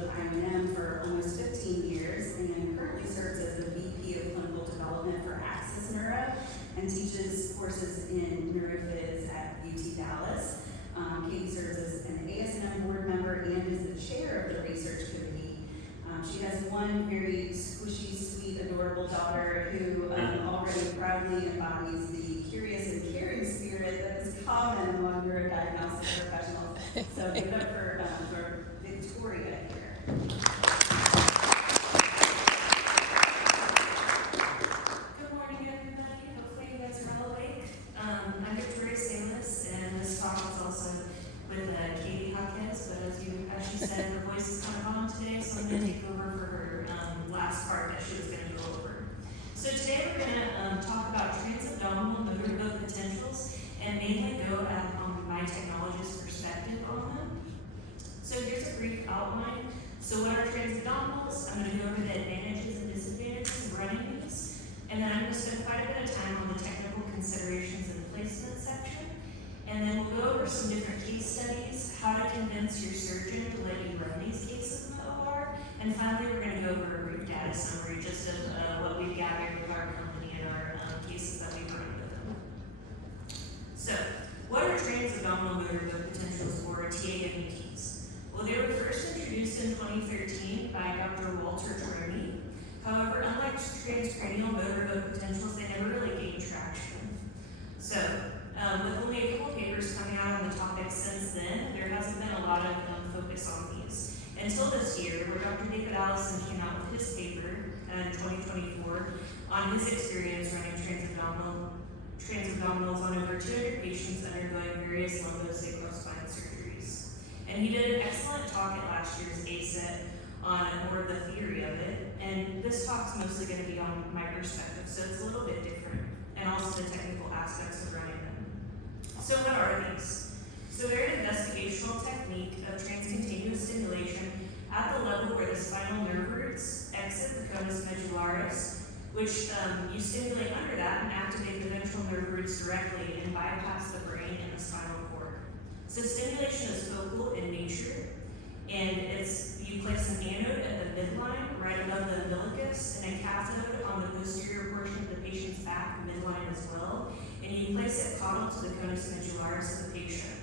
with IM for almost 15 years and currently serves as the VP of Clinical Development for Access Neuro and teaches courses in neurophys at UT Dallas. Katie serves as an ASET board member and is the chair of the research committee. She has one very squishy, sweet, adorable daughter who already proudly embodies the curious and caring spirit that is common among neurodiagnostic professionals. So give it up for Victoria here. Good morning, everybody. Hopefully you guys are all awake. I'm Victoria Salas, and this talk is also with Katie Hopkins, but as she said, her voice is kind of on today, so I'm going to take over for her last part that she was going to go over. So today we're going to talk about transabdominal motor evoked potentials and mainly go on my technologist perspective on them. So here's a brief outline. So what are transabdominals? I'm going to go over the advantages and disadvantages of running these, and then I'm going to spend quite a bit of time on the technical considerations and placement section. And then we'll go over some different case studies, how to convince your surgeon to let you run these cases in the OR, and finally we're going to go over a brief data summary just of what we've gathered with our company and our cases that we've run with them. So, what are transabdominal motor evoked potentials, or TaMEPs? Well, they were first introduced in 2013 by Dr. Walter Droney. However, unlike transcranial motor evoked potentials, they never really gained traction. So, with only a couple papers coming out on the topic since then, there hasn't been a lot of focus on these. Until this year, where Dr. David Allison came out with his paper in 2024 on his experience running transabdominals on over 200 patients undergoing various lumbosacrospine surgeries. And he did an excellent talk at last year's ASET on more of the theory of it. And this talk's mostly going to be on my perspective, so it's a little bit different, and also the technical aspects of running them. So what are these? So they're an investigational technique of transcutaneous stimulation at the level where the spinal nerve roots exit the conus medullaris, which you stimulate under that and activate the ventral nerve roots directly and bypass the brain and the spinal cord. So stimulation is focal in nature, and you place an anode at the midline right above the umbilicus and a cathode on the posterior portion of the patient's back, midline as well, and you place it caudal to the conus medullaris of the patient.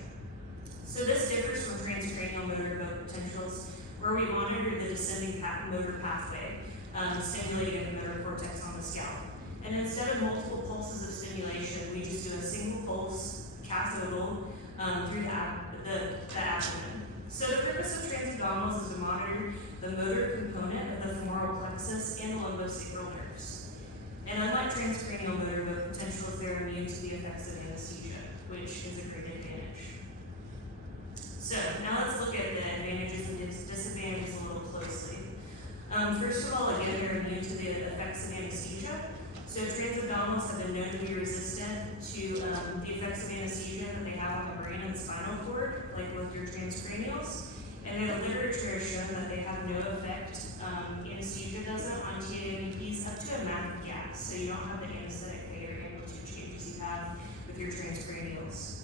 So this differs from transcranial motor evoked potentials, where we monitor the descending motor pathway, stimulating the motor cortex on the scalp. And instead of multiple pulses of stimulation, we just do a single pulse, cathodal, through the abdomen. So the purpose of transabdominals is to monitor the motor component of the femoral plexus and the lumbosacral nerves. And unlike transcranial motor evoked potentials, they're immune to the effects of anesthesia, which is a great advantage. So now let's look at the advantages and disadvantages a little closely. First of all, again, they're immune to the effects of anesthesia. So transabdominals have been known to be resistant to the effects of anesthesia that they have on the brain and spinal cord, like with your transcranials. And the literature has shown that they have no effect, anesthesia doesn't, on TaMEPs up to a massive gas. So you don't have the anesthetic failure amplitude changes you have with your transcranials.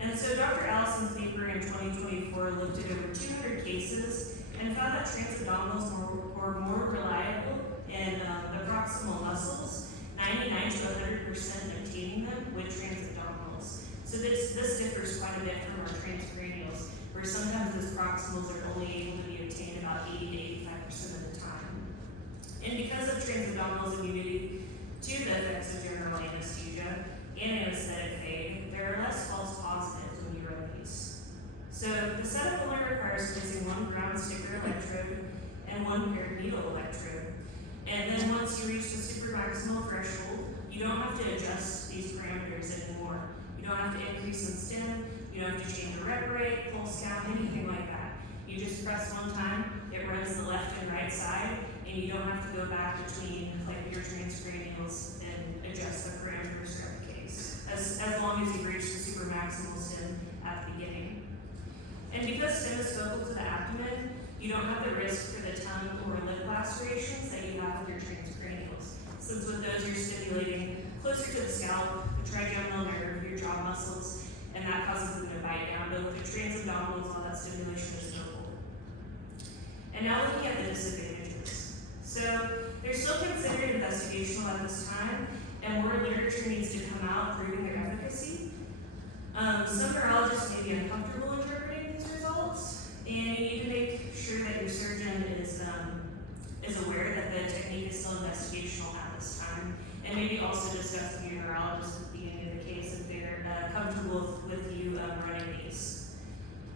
And so Dr. Allison's paper in 2024 looked at over 200 cases and found that transabdominals were more reliable in the proximal muscles, 99 to 100% obtaining them with transabdominals. So this differs quite a bit from our transcranials, where sometimes those proximals are only able to be obtained about 80 to 85% of the time. And because of transabdominals' immunity to the effects of general anesthesia and anesthetic fade, there are less false positives when you run these. So the setup only requires placing one ground sticker electrode and one paired needle electrode. And then once you reach the supramaximal threshold, you don't have to adjust these parameters anymore. You don't have to increase in stim, you don't have to change the rep rate, pulse count, anything like that. You just press one time, it runs the left and right side, and you don't have to go back between like your transcranials and adjust the parameters throughout the case, as long as you reach the supramaximal stim at the beginning. And because stim is focal to the abdomen, you don't have the risk for the tongue or lip lacerations that you have with your transcranials, since with those you're stimulating closer to the scalp, the trigeminal nerve, your jaw muscles, and that causes them to bite down. But with the transabdominals, all that stimulation is focal. And now looking at the disadvantages. So they're still considered investigational at this time, and more literature needs to come out proving their efficacy. Some neurologists may be uncomfortable interpreting these results, and you need to make sure that your surgeon is aware that the technique is still investigational at this time, and maybe also discuss with your neurologist at the beginning of the case if they're comfortable with you running these.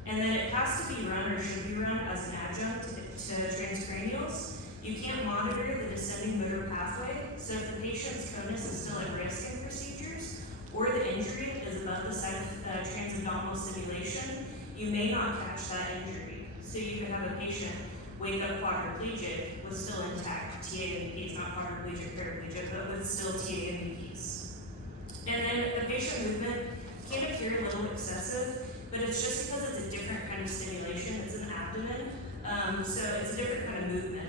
And then it has to be run or should be run as an adjunct to transcranials. You can't monitor the descending motor pathway, so if the patient's conus is still at risk in procedures, or the injury is above the site of transabdominal stimulation, you may not catch that injury. So you could have a patient wake up quadriplegic with still intact TAMEPs, not quadriplegic, paraplegic, but with still TAMEPs. And then the patient movement can appear a little excessive, but it's just because it's a different kind of stimulation. It's an abdomen, so it's a different kind of movement.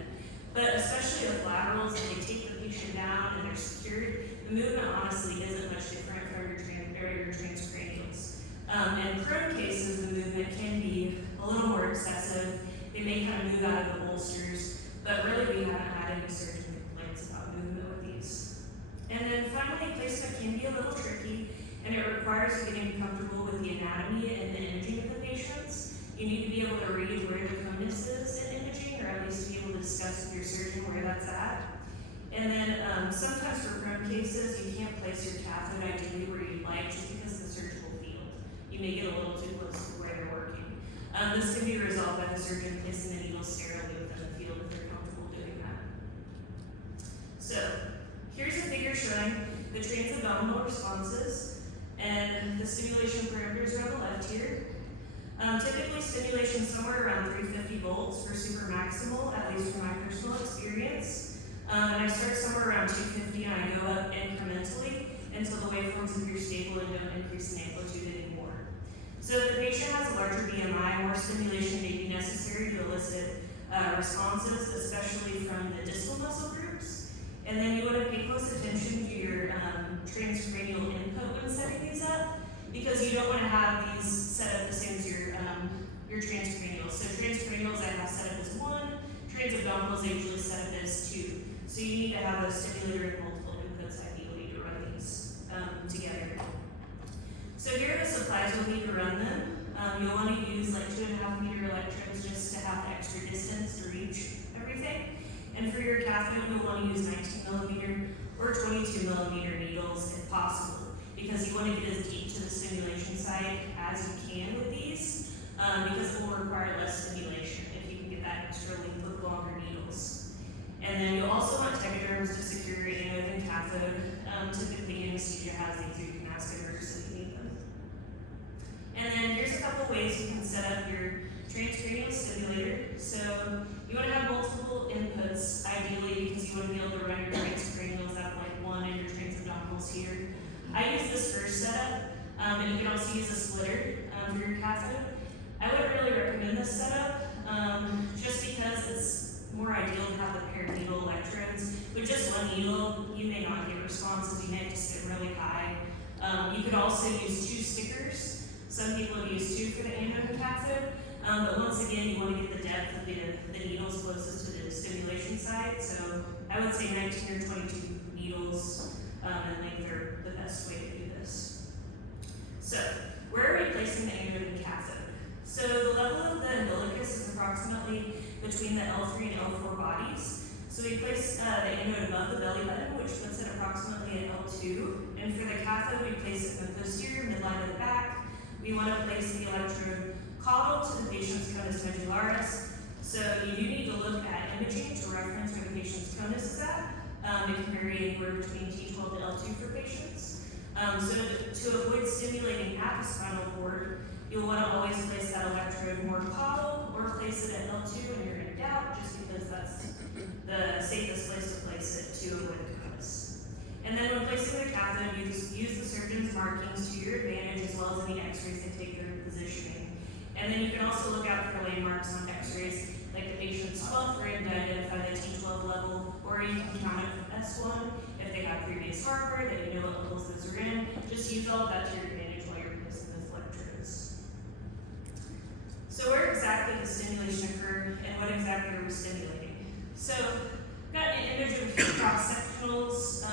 But especially with laterals, if they take the patient down and they're secured, the movement honestly isn't much different from your transcranials. In prone cases, the movement can be a little more excessive. They may kind of move out of the bolsters, but really we haven't had any surgeon complaints about movement with these. And then finally, placement can be a little tricky, and it requires you getting comfortable with the anatomy and the imaging of the patients. You need to be able to read where the conus is in imaging, or at least be able to discuss with your surgeon where that's at. And then sometimes for prone cases, you can't place your catheter ideally where you'd like just because of the surgical field. You may get a little too close to where you're working. This can be resolved by the surgeon placing the needle sterilely within the field if they're comfortable doing that. So here's a figure showing the transabdominal responses and the stimulation parameters are on the left here. Typically stimulation somewhere around 350 volts for super maximal, at least from my personal experience. And I start somewhere around 250 and I go up incrementally until the waveforms appear stable and don't increase in amplitude anymore. So if the patient has a larger BMI, more stimulation may be necessary to elicit responses, especially from the distal muscle groups. And then you want to pay close attention to your transcranial input when setting these up, because you don't want to have these set up the same as your transcranials. So transcranials I have set up as 1, transabdominals I usually set up as 2. So you need to have a stimulator with multiple inputs ideally to run these together. So here are the supplies you'll need to run them. You'll want to use like 2.5 meter electrodes just to have the extra distance to reach everything. And for your catheter, you'll want to use 19 millimeter or 22 millimeter needles if possible, because you want to get as deep to the stimulation site as you can with these, because it will require less stimulation if you can get that extra length with longer needles. And then you'll also want tegaderms to secure your anode and cathode. Typically anesthesia has these, you can ask a nurse if you need them. And then here's a couple ways you can set up your transcranial stimulator. So you want to have multiple inputs ideally, because you want to be able to run your transcranials out of like 1 and your transabdominals here. I use this first setup, and you can also use a splitter for your cathode. I wouldn't really recommend this setup, just because it's more ideal to have the paired needle electrodes. With just one needle, you may not get responses, you may have to sit really high. You could also use 2 stickers. Some people have used 2 for the anode and cathode, but once again, you want to get the depth of the needles closest to the stimulation site. So I would say 19 or 22 needles in length are the best way to do this. So where are we placing the anode and cathode? So the level of the umbilicus is approximately between the L3 and L4 bodies. So we place the anode above the belly button, which puts it approximately at L2. And for the cathode, we place it in the posterior midline of the back. We want to place the electrode caudal to the patient's conus medullaris. So you do need to look at imaging to reference where the patient's conus is at. It can vary anywhere between T12 to L2 for patients. So to avoid stimulating at the spinal cord, you'll want to always place that electrode more caudal or place it at L2 when you're in doubt, just because that's the safest place to place it to avoid the conus. And then when placing the cathode, use the surgeon's markings to your advantage, as well as any x-rays they take their positioning. And then you can also look out for landmarks on x-rays, like the patient's 12th rib to identify the T12 level, or you can count it from S1 if they have previous hardware that you know what levels those are in. Just use all of that to your advantage while you're placing those electrodes. So where exactly does stimulation occur, and what exactly are So, got an image of a few cross-sectionals,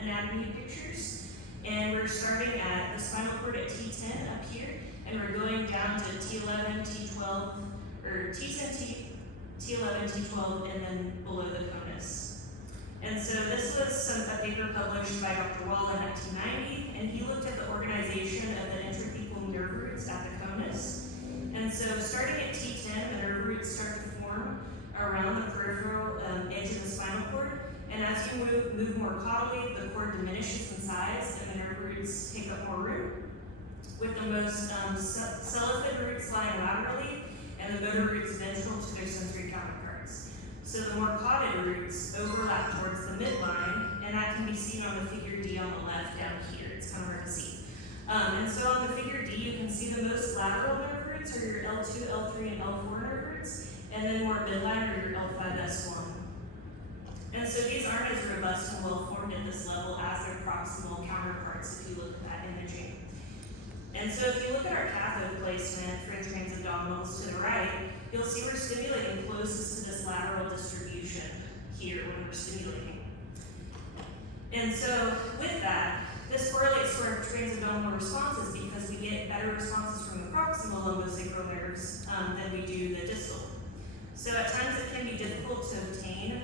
anatomy pictures, and we're starting at the spinal cord at T10 up here, and we're going down to T11, T12, or T10, T11, T12, and then below the conus. And so this was a paper published by Dr. Wall in 1990, and he looked at the organization of the intrathecal nerve roots at the conus. And so starting at T10, the nerve roots start to form around the peripheral edge of the spinal cord, and as you move more caudally, the cord diminishes in size and the nerve roots take up more room, with the most cellular roots lying laterally and the motor roots ventral to their sensory counterparts. So the more cauded roots overlap towards the midline, and that can be seen on the figure D on the left down here. It's kind of hard to see. And so on the figure D, you can see the most lateral nerve roots are your L2, L3, and L4 nerve roots, and then more midline are your L5S1. And so these aren't as robust and well formed at this level as their proximal counterparts if you look at that imaging. And so if you look at our cathode placement for transabdominals to the right, you'll see we're stimulating closest to this lateral distribution here when we're stimulating. And so with that, this correlates to our transabdominal responses because we get better responses from the proximal lumbosacral nerves than we do the distal. So at times it can be difficult to obtain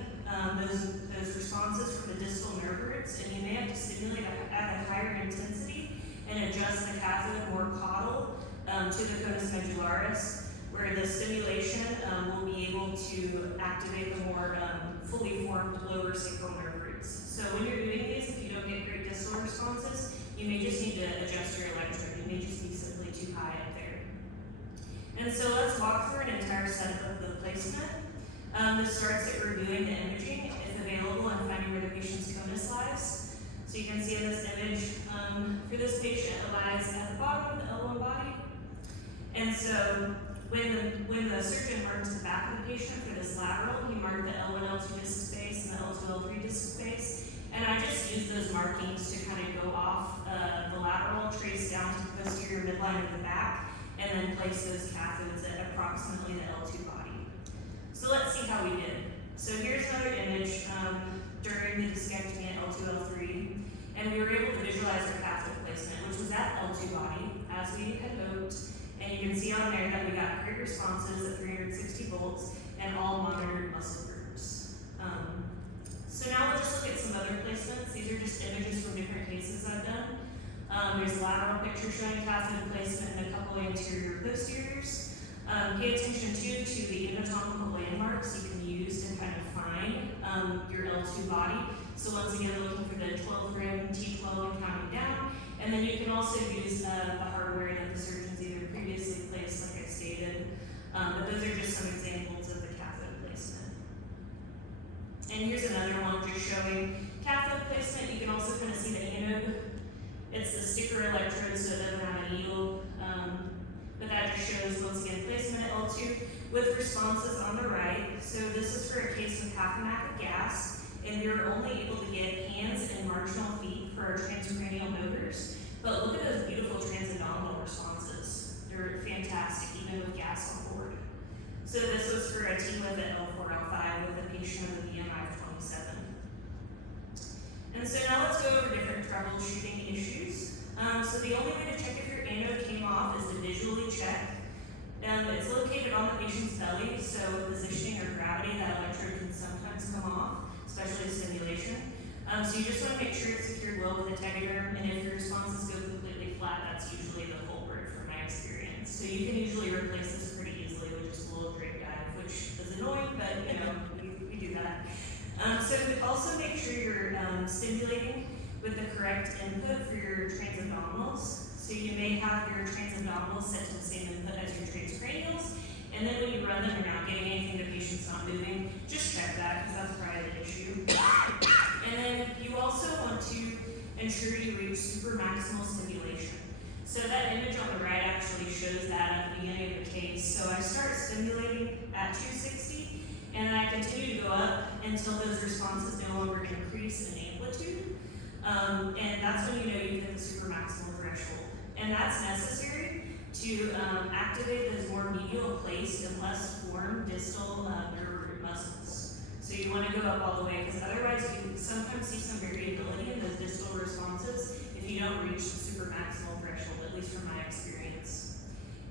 those responses from the distal nerve roots, and you may have to stimulate at a higher intensity and adjust the cathode more caudal to the conus medullaris, where the stimulation will be able to activate the more fully formed lower sacral nerve roots. So when you're doing these, if you don't get great distal responses, you may just need to adjust your electrode. It may just be simply too high up there. And so let's walk through an entire setup of the placement. This starts at reviewing the imaging, if available, and finding where the patient's conus lies. So you can see in this image, for this patient, it lies at the bottom of the L1 body. And so when the surgeon marked the back of the patient for this lateral, he marked the L1, L2 disc space and the L2, L3 disc space. And I just used those markings to kind of go off the lateral, trace down to the posterior midline of the back, and then place those cathodes at approximately the L2 body. So let's see how we did. So here's another image during the discectomy at L2, L3, and we were able to visualize our cathode placement, which was at L2 body, as we had hoped. And you can see on there that we got great responses at 360 volts and all monitored muscle groups. So now we'll just look at some other placements. These are just images from different cases I've done. There's a lateral picture showing cathode placement and a couple anterior posteriors. Pay attention too to the anatomical landmarks you can use to kind of find your L2 body. So once again, looking for the 12th rim, T12, and counting down. And then you can also use the hardware that the surgeons either previously placed, like I stated. But those are just some examples of the cathode placement. And here's another one just showing cathode placement. You can also kind of see the anode. It's the sticker electrode, so it doesn't have a needle. But that just shows, once again, placement at L2 with responses on the right. So this is for a case with half a mac of gas, and we were only able to get hands and marginal feet for our transcranial motors. But look at those beautiful transabdominal responses. They're fantastic, even with gas on board. So this was for a T-lift at L4, L5 with a patient with a BMI of 27. And so now let's go over different troubleshooting issues. So the only way to check if your anode came off is to visually check. It's located on the patient's belly, so with positioning or gravity, that electrode can sometimes come off, especially stimulation. So you just want to make sure it's secured well with a tegaderm, and if your responses go completely flat, that's usually the culprit from my experience. So you can usually replace this pretty easily with just a little drip dive, which is annoying, but you know, we do that. So also make sure you're stimulating with the correct input for your transabdominals. So you may have your transabdominals set to the same input as your transcranials, and then when you run them, you're not getting anything, the patient's not moving. Just check that, because that's probably the issue. And then you also want to ensure you reach supramaximal stimulation. So that image on the right actually shows that at the beginning of the case. So I start stimulating at 260, and I continue to go up until those responses no longer increase in amplitude. And that's when you know you've hit the supramaximal threshold. And that's necessary to activate those more medial placed and less formed distal nerve root muscles. So you want to go up all the way, because otherwise you sometimes see some variability in those distal responses if you don't reach the supramaximal threshold, at least from my experience.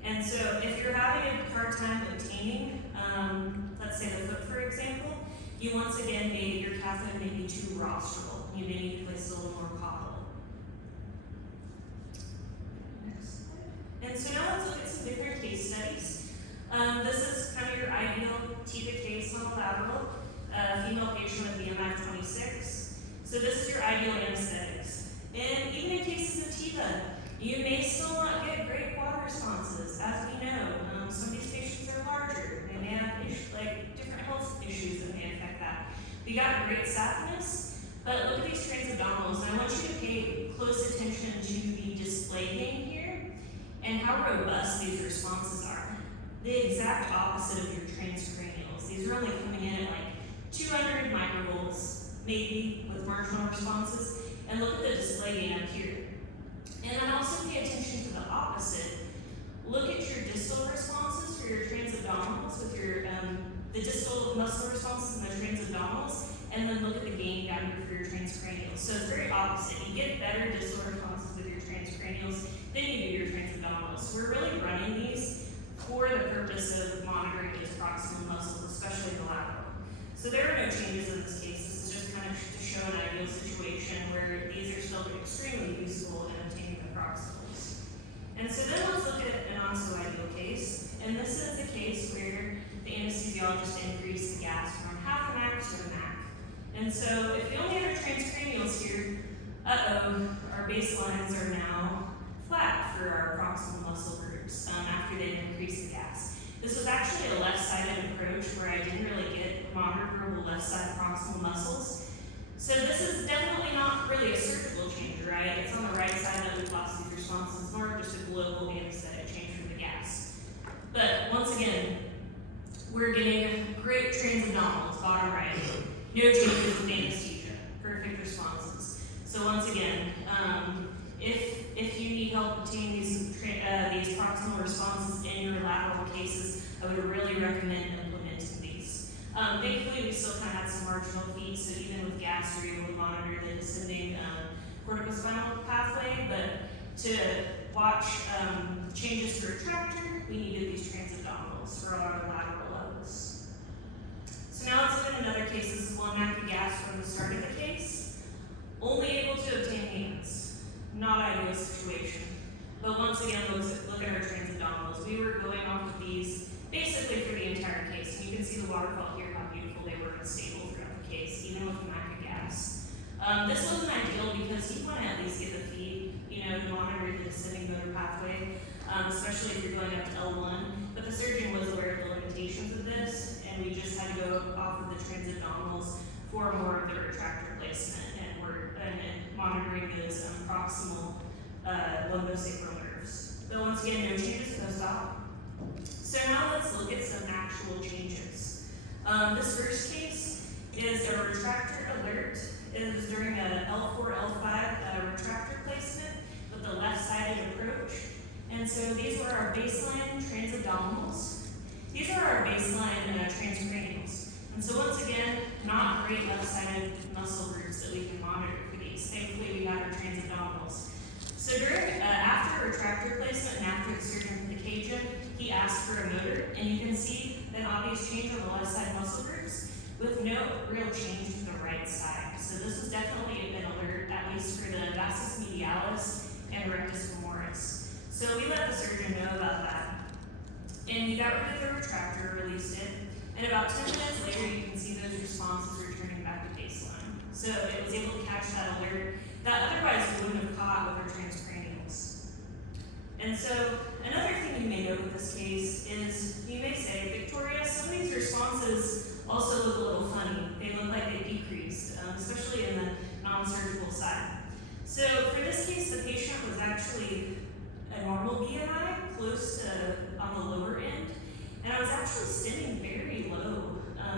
And so if you're having a hard time obtaining, let's say the foot, for example, you once again your cathode may be too rostral. You may need to place a little more caudal. Next slide. And so now let's look at some different case studies. This is kind of your ideal TIVA case on the lateral, female patient with BMI of 26. So this is your ideal anesthetics. And even in cases of TIVA, you may still not get great water responses. As we know, some of these patients are larger. They may have different health issues that may affect that. We got great saphenous, but look at these transabdominals, and I want you to pay close attention to the display gain here and how robust these responses are. The exact opposite of your transcranials. These are only coming in at like 200 microvolts, maybe, with marginal responses. And look at the display gain up here. And then also pay attention to the opposite. Look at your distal responses for your transabdominals with your the distal muscle responses in the transabdominals, and then look at the gain down here for your transcranials. So it's very opposite. You get better distal responses with your transcranials than you do your transabdominals. So we're really running these for the purpose of monitoring those proximal muscles, especially the lateral. So there are no changes in this case. This is just kind of to show an ideal situation where these are still extremely useful in obtaining the proximals. And so then let's look at a not-so-ideal case. And this is a case where the anesthesiologist increased the gas from half a max to a max. And so if we only have our transcranials here, our baselines are now flat for our proximal muscle groups after they've increased the gas. This was actually a left-sided approach where I didn't really get monitorable left side proximal muscles. So this is definitely not really a surgical change, right? It's on the right side that we've lost these responses. It's more just a global anesthetic change for the gas. But once again, we're getting great transabdominals, bottom right. No changes with anesthesia, perfect responses. So once again, if you need help obtaining these proximal responses in your lateral cases, I would really recommend implementing these. Thankfully, we still kind of had some marginal feet, so even with gas, you're able to monitor the descending corticospinal pathway. But to watch changes to retractor, we needed these transabdominals for our lateral levels. So now let's look at another case. This is one after gas from the start of the case. Only able to obtain hands. Not ideal situation. But once again, look at our transabdominals. We were going off of these basically for the entire case. And you can see the waterfall here, how beautiful they were and stable throughout the case, even with the MACA gas. This wasn't ideal because you want to at least get the feed, to monitor the descending motor pathway, especially if you're going up to L1. But the surgeon was aware of the limitations of this, and we just had to go off of the transabdominals for more of the retractor placement and monitoring those proximal lumbosacral nerves. But once again, no changes post-op. So now let's look at some actual changes. This first case is a retractor alert. It is during a L4, L5 retractor placement with the left-sided approach. And so these were our baseline transabdominals. These are our baseline transcranials. And so once again, not great left-sided muscle groups that we can monitor for these. Thankfully, we have our transabdominals. So during, after retractor placement and after the surgeon put the cage in, he asked for a motor, and you can see an obvious change on the left side muscle groups with no real change to the right side. So this was definitely an alert, at least for the vastus medialis and rectus femoris. So we let the surgeon know about that. And he got rid of the retractor, released it, and about 10 minutes later you can see those responses returning back to baseline. So it was able to catch that alert that otherwise we wouldn't have caught with our transcranials. And so another thing you may note with this case is you may say, Victoria, some of these responses also look a little funny. They look like they decreased, especially in the non-surgical side. So for this case, the patient was actually a normal BMI, close to on the lower end, and I was actually stemming very low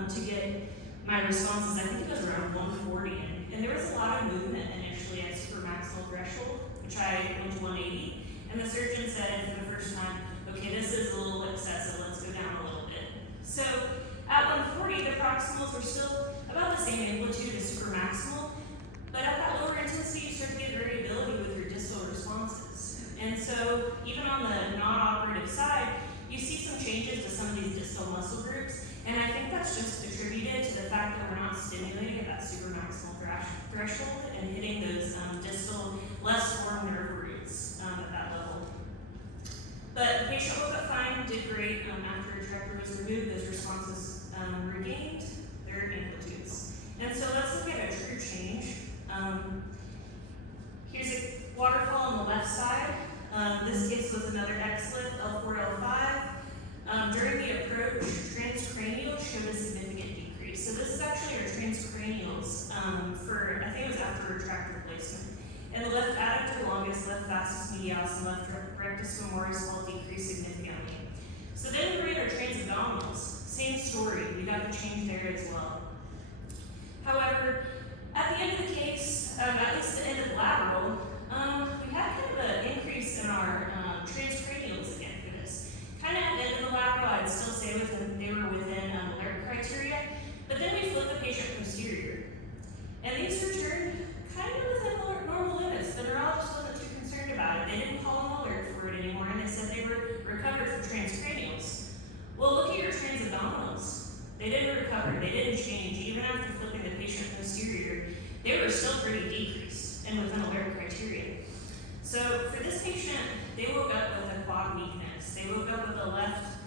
to get my responses. I think it was around 140, and there was a lot of movement initially at supramaximal threshold, which I went to 180, and the surgeon said for the first time, okay, this is a little excessive, let's go down a little bit. So at 140, the proximal maximals were still about the same amplitude as supramaximal, but at that lower intensity, you start to get variability with your distal responses. And so, even on the non-operative side, you see some changes to some of these distal muscle groups, and I think that's just attributed to the fact that we're not stimulating at that supramaximal threshold and hitting those distal, less formed nerve roots at that level. But the patient woke up fine, did great after a retractor was removed. Those responses regained their amplitudes. And so let's look at a true change. Here's a waterfall on the left side. This case was another X-lift, L4, L5. During the approach, transcranial showed a significant decrease. So this is actually our transcranials for, I think it was after retractor placement. And the left adductor longus, left vastus medialis, and left rectus femoris all decreased significantly. So then we read our transabdominals. Same story, we got the change there as well. However, at the end of the case, at least the end of the lateral, we had kind of an increase in our transcranials again for this. Kind of at the end of the lateral, I'd still say they were within alert criteria, but then we flipped the patient posterior. And these returned kind of within normal limits. The neurologist wasn't too concerned about it. They didn't call an alert for it anymore, and they said they were recovered for transcranials. Well, look at your transabdominals. They didn't recover, they didn't change. Even after flipping the patient posterior, they were still pretty decreased and within alert criteria. So for this patient, they woke up with a quad weakness. They woke up with a left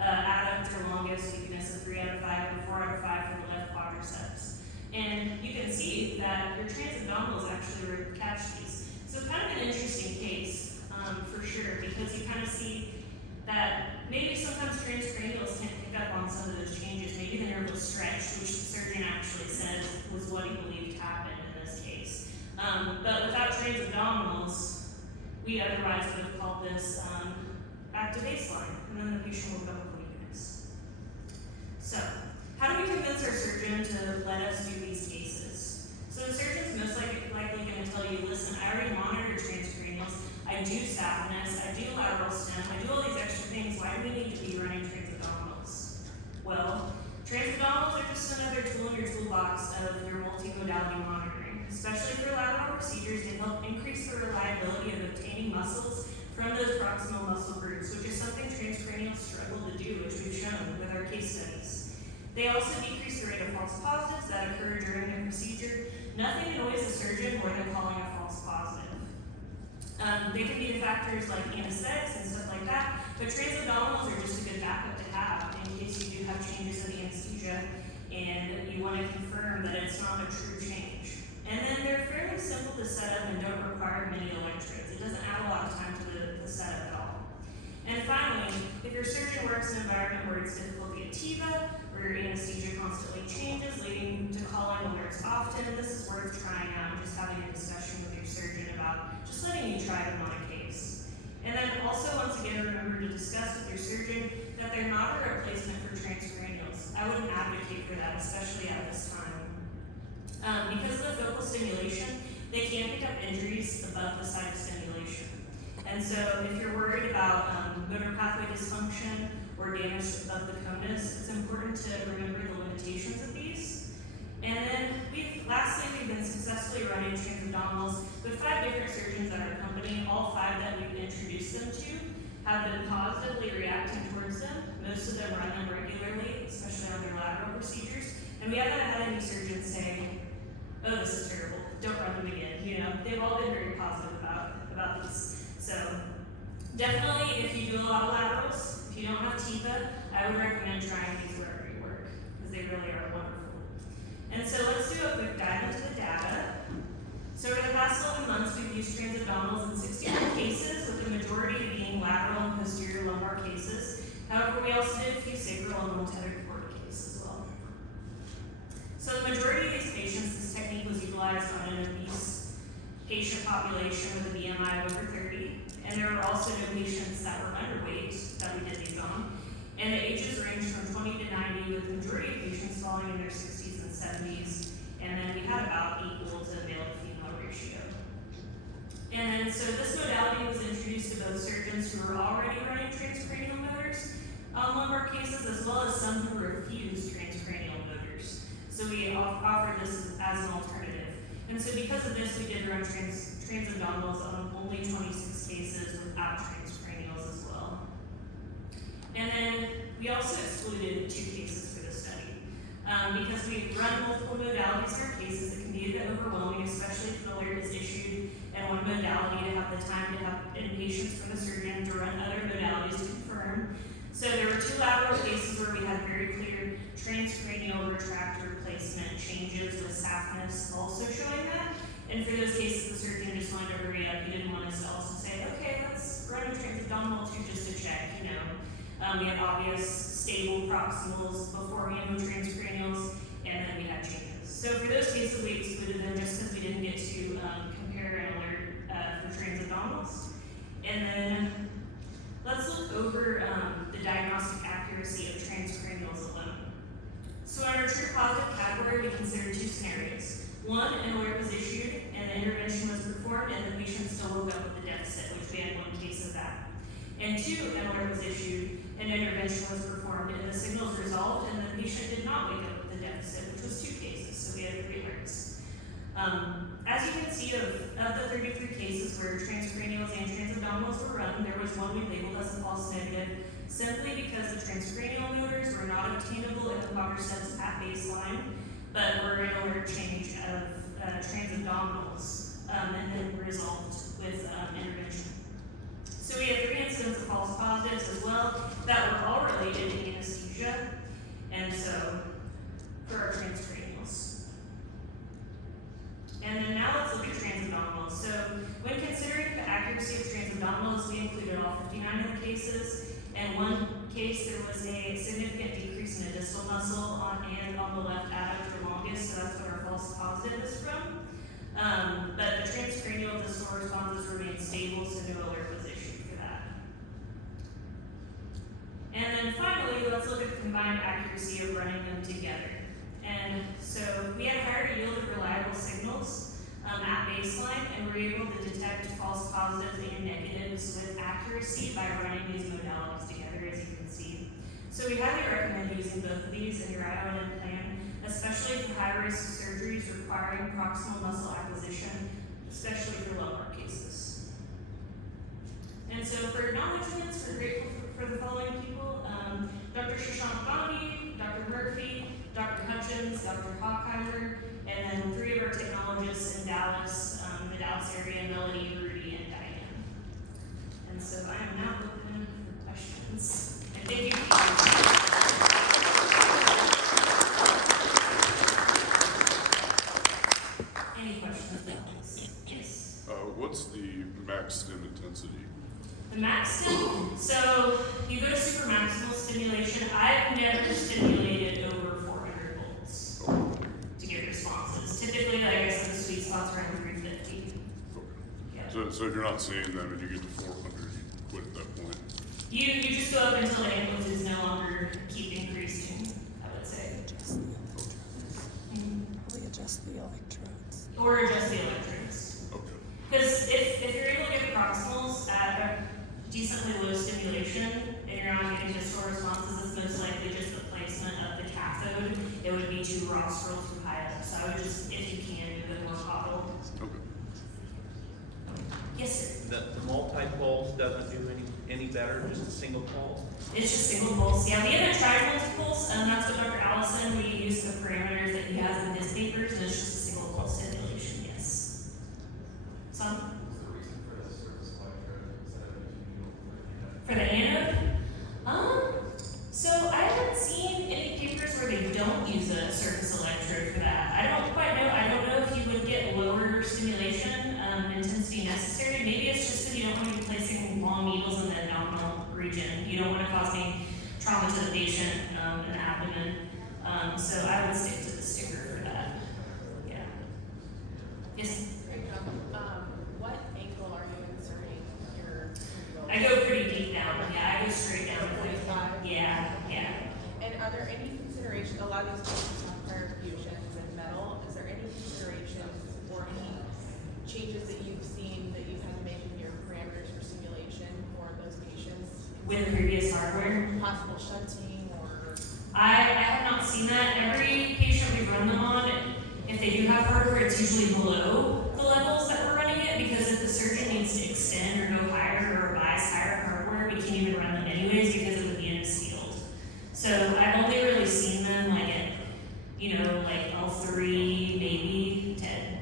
adductor longus weakness of 3 out of 5 and 4 out of 5 for the left quadriceps. And you can see that your transabdominals actually catch these. So kind of an interesting case for sure, because you kind of see that maybe sometimes transcranials can't pick up on some of those changes. Maybe the nerve was stretched, which the surgeon actually said was what he believed happened in this case. But without transabdominals, we otherwise would have called this back to baseline, and then the patient woke up with weakness. So, how do we convince our surgeon to let us do these cases? So the surgeon's most likely going to tell you, listen, I already monitored transcranials, I do saphenous, I do lateral stem, I do all these extra things, why do we need to be running transabdominals? Well, transabdominals are just another tool in your toolbox of your multimodality monitoring. Especially for lateral procedures, they help increase the reliability of obtaining muscles from those proximal muscle groups, which is something transcranials struggle to do, which we've shown with our case studies. They also decrease the rate of false positives that occur during the procedure. Nothing annoys the surgeon more than calling a false positive. They can be the factors like anesthetics and stuff like that, but transabdominals are just a good backup to have in case you do have changes in the anesthesia and you want to confirm that it's not a true change. And then they're fairly simple to set up and don't require many electrodes. It doesn't add a lot of time to the setup at all. And finally, if your surgeon works in an environment where it's difficult to get TIVA, where your anesthesia constantly changes, leading to calling alerts often, this is worth trying out and just having a discussion with your surgeon about just letting you try them on a case. And then also, once again, remember to discuss with your surgeon that they're not a replacement for transcranials. I wouldn't advocate for that, especially at this time. Because of the focal stimulation, they can pick up injuries above the site of stimulation. And so if you're worried about motor pathway dysfunction or damage above the conus, it's important to remember the limitations of these. And then lastly, we've been successfully running transabdominals with 5 different surgeons at our company. All 5 that we've introduced them to have been positively reacting towards them. Most of them run them regularly, especially on their lateral procedures. And we haven't had any surgeons say, oh, this is terrible, don't run them again. You know, they've all been very positive about these. So definitely, if you do a lot of laterals, if you don't have TIVA, I would recommend trying these wherever you work, because they really are wonderful. And so let's do a quick dive into the data. So over the past 11 months, we've used transabdominals in 61 cases, with the majority being lateral and posterior lumbar cases. However, we also did a few sacral and multi-headed cord cases as well. So the majority of these patients, this technique was utilized on an obese patient population with a BMI of over 30, and there were also no patients that were underweight that we did these on. And the ages ranged from 20 to 90, with the majority of patients falling in their 60s and 70s, and then we had about equal to male to female ratio. And so this modality was introduced to both surgeons who were already running transcranial motors on lumbar cases, as well as some who refused transcranial motors. So we offered this as an alternative. And so because of this, we did run transabdominals on only 26 cases without transcranials as well. And then we also excluded 2 cases for this study. Because we run multiple modalities in our cases, it can be a bit overwhelming, especially if an alert is issued in one modality to have the time to have inpatients from the surgeon to run other modalities to confirm. So there were 2 lateral cases where we had very clear transcranial retractor placement changes with SAFNIS also showing that. And for those cases, the surgeon just wanted to hurry up. He didn't want us to also say, okay, let's run a transabdominal too just to check, you know. We had obvious stable proximals beforehand with transcranials, and then we had changes. So for those cases, we excluded them just because we didn't get to compare and alert for transabdominals. And then let's look over the diagnostic accuracy of transcranials alone. So in our true positive category, we consider 2 scenarios. 1, an alert was issued and the intervention was performed and the patient still woke up with a deficit, which we had 1 case of that. And 2, an alert was issued and intervention was performed and the signal was resolved and the patient did not wake up with a deficit, which was 2 cases, so we had 3 alerts. As you can see, of the 33 cases where transcranials and transabdominals were run, there was 1 we labeled as a false negative, simply because the transcranial motors were not obtainable in the quadriceps at baseline, but were an alert change of transabdominals and then resolved with intervention. So we had 3 incidents of false positives as well that were all related to anesthesia, and so for our transcranials. And then now let's look at transabdominals. So when considering the accuracy of transabdominals, we included all 59 of the cases. In 1 case, there was a significant decrease in the distal muscle on the left adductor longus, so that's what our false positive is from. But the transcranial distal responses remained stable, so no alert was issued for that. And then finally, let's look at the combined accuracy of running them together. And so we had higher yield of reliable signals at baseline, and we're able to detect false positives and negatives with accuracy by running these modalities together, as you can see. So we highly recommend using both of these in your ION plan, especially for high-risk surgeries requiring proximal muscle acquisition, especially for lumbar cases. And so for acknowledgements, we're grateful for the following people: Dr. Sheraton, Dr. Murphy, Dr. Hutchins, Dr. Hockheimer, and then 3 of our technologists in Dallas, the Dallas area, Melody, Rudy, and Diane. And so I am now open for questions. And thank you. Any questions, please? Yes. What's the max stim intensity? The max stim, so you go to super maximal stimulation. I've never stimulated over 400 volts to get responses. Typically, like I said, the sweet spot's around 350. Okay. Yeah. So if you're not seeing them and you get to 400, you quit at that point? You just go up until the amplitudes no longer keep increasing, I would say. We adjust the electrodes. Or adjust the electrodes. Okay. Because if you're able to get proximals at a decently low stimulation and you're not getting distal responses, it's most likely just the placement of the cathode. It would be too rostral, too high up. So I would just, if you can, do it more coddle. Okay. Yes, sir. The multi-pulse doesn't do any better, just a single pulse? It's just single pulse. Yeah, we haven't tried multi-pulse, and that's what Dr. Allison, we use the parameters that he has in his papers, and it's just a single pulse stimulation, yes. Some? For the anode? So I haven't seen any papers where they don't use a surface electrode for that. I don't quite know. I don't know if you would get lower stimulation intensity necessary. Maybe it's just that you don't want to be placing long needles in the abdominal region. You don't want to cause any trauma to the patient in the abdomen. So I would stick to the sticker for that. Yeah. Yes? What angle are you inserting your I go pretty deep down. Yeah, I go straight down. 45? Yeah, yeah. And are there any considerations, a lot of these patients have prior fusions in metal, is there any considerations or any changes that you've seen that you've had to make in your parameters for simulation for those patients? With previous hardware. Possible shunting or? I have not seen that. Every patient we've run they do have hardware, it's usually below the levels that we're running it, because if the surgeon needs to extend or go higher or revise higher hardware, we can't even run them anyways because it would be in his field. So I've only really seen them like at, like L3, maybe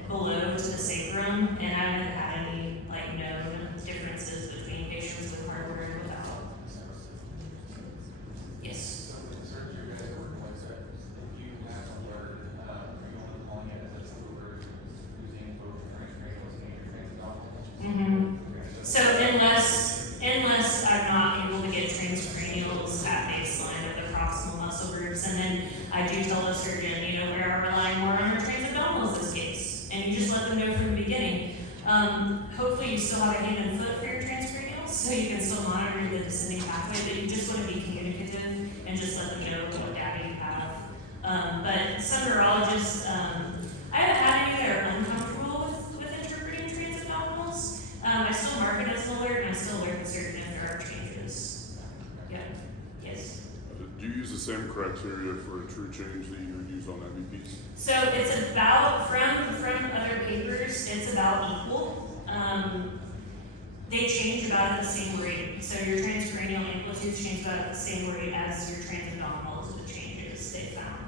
below to the sacrum, and I haven't had any like known differences between patients with hardware and without. Yes. So with the surgery you guys are working with, so if you have a word, are you only calling it as a we're using both transcranials and your transabdominal? So unless I'm not able to get transcranials at baseline of the proximal muscle groups, and then I do tell the surgeon, where I'm relying more on our transabdominals this case, and you just let them know from the beginning. Hopefully you still have a hand and foot for your transcranials, so you can still monitor the descending pathway, but you just want to be communicative and just let them know what data you have. But some neurologists, I haven't had any that are uncomfortable with interpreting transabdominals. I still mark it as an alert, and I still alert the surgeon if there are changes. Yeah. Yes. Do you use the same criteria for a true change that you would use on MEPs? So it's about, from other papers, it's about equal. They change about at the same rate. So your transcranial amplitudes change about at the same rate as your transabdominals with changes they found.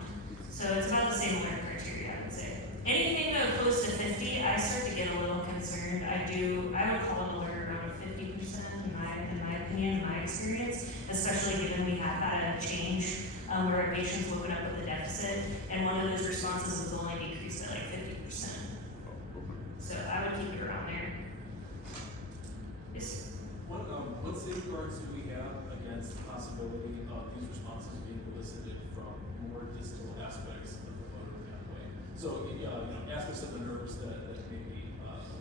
So it's about the same alert criteria, I would say. Anything though close to 50, I start to get a little concerned. I would call an alert around 50% in my opinion, in my experience, especially given we have had a change where a patient's woken up with a deficit, and one of those responses was only decreased by like 50%. So I would keep it around there. Yes. What safeguards do we have against the possibility of these responses being elicited from more distal aspects of the motor pathway? So, aspects of the nerves that may be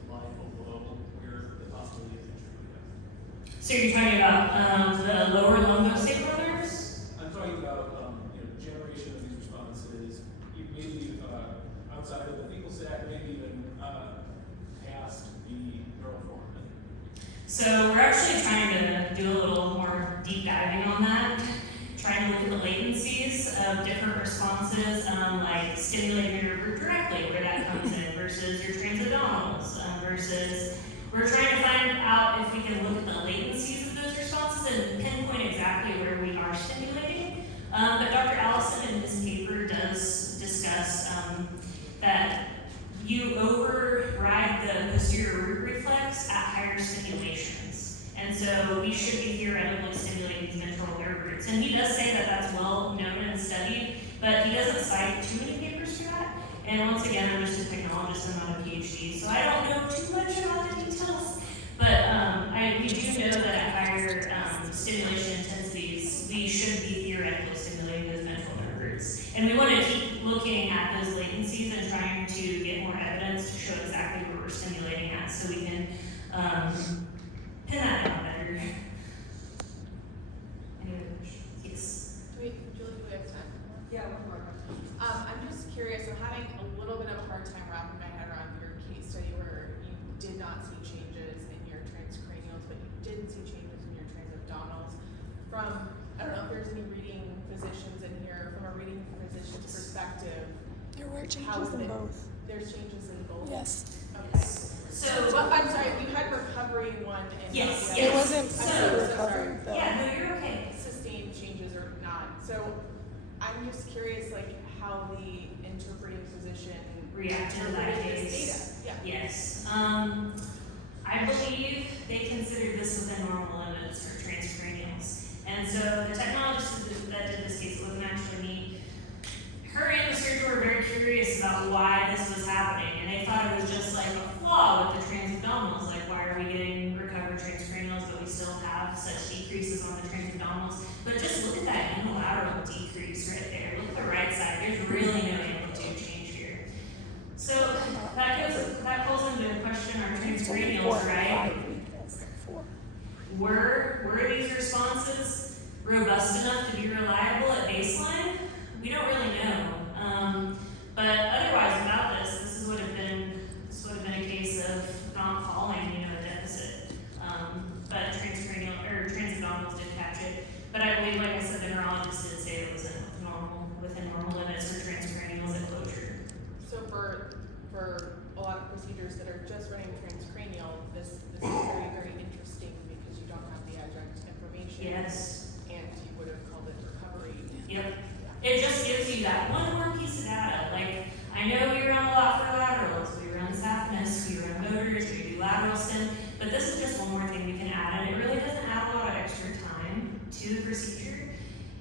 lying below where the possibility of injury would happen. So you're talking about the lower lumbosacral nerves? I'm talking about generation of these responses, maybe outside of the fecal sac, maybe even past the neural foramen. So we're actually trying to do a little more deep diving on that, trying to look at the latencies of different responses, like stimulating your root directly, where that comes in, versus your transabdominals, versus we're trying to find out if we can look at the latencies of those responses and pinpoint exactly where we are stimulating. But Dr. Allison in his paper does discuss that you override the posterior root reflex at higher stimulations. And so we should be theoretically stimulating these ventral nerve roots. And he does say that that's well known and studied, but he doesn't cite too many papers for that. And once again, I'm just a technologist, I'm not a PhD, so I don't know too much about the details. But we do know that at higher stimulation intensities, we should be theoretically stimulating those ventral nerve roots. And we want to keep looking at those latencies and trying to get more evidence to show exactly where we're stimulating at, so we can pin that down better. Any other questions? Yes. Julie, do we have time? Yeah, one more. I'm just curious, I'm having a little bit of a hard time wrapping my head around your case study where you did not see changes in your transcranials, but you did see changes in your transabdominals. From, I don't know if there's any reading physicians in here, from a reading physician's perspective, There were how changes is in it? both. There's changes in both? Yes. Okay. So, Well, I'm sorry, you had recovery in one and Yes, not the yes. It other. wasn't I'm fully so recovered sorry. though. yeah, no, you're okay. Sustained changes or not. So I'm just curious, like, how the interpreting physician Reacted to that interpreted this case. data. Yeah. Yes. I believe they considered this within normal limits for transcranials. And so the technologist that did this case, it wasn't actually me, her and the surgeon were very curious about why this was happening. And they thought it was just like a flaw with the transabdominals. Like, why are we getting recovered transcranials, but we still have such decreases on the transabdominals? But just look at that unilateral decrease right there. Look at the right side. There's really no amplitude change here. So that calls into question our transcranials, right? Were these responses robust enough to be reliable at baseline? We don't really know. But otherwise, without this would have been a case of not calling, a deficit. But transabdominals did catch it. But I believe, like I said, the neurologist did say it was within normal limits for transcranials at closure. So for running transcranial, this is very, very interesting because you don't have the adjunct information. Yes. And you would have called it recovery. Yep. It just gives you that one more piece of data. Like, I know we run a lot for laterals, we run saphenous, we run motors, we do lateral stim, but this is just one more thing we can add, and it really doesn't add a lot of extra time to the procedure.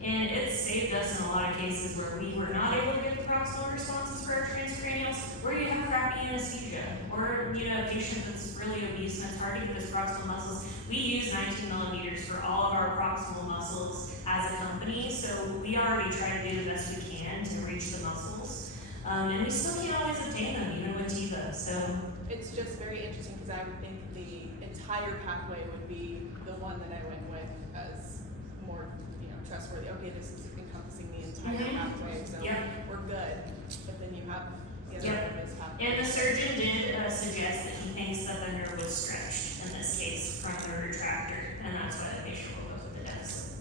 And it's saved us in a lot of cases where we were not able to get the proximal responses for our transcranials, or you have crappy anesthesia, or a patient that's really obese and it's hard to get those proximal muscles. We use 19 millimeters for all of our proximal muscles as a company, so we already try to do the best we can to reach the muscles. And we still can't always obtain them, even with TiVo, so. It's just very interesting because I would think the entire pathway would be the one that I went with as more, trustworthy. Okay, this is encompassing the entire pathway, so we're good. But then you have the other one is pathway. And the surgeon did suggest that he thinks that the nerve was stretched in this case from the retractor, and that's why the patient woke up with the deficit.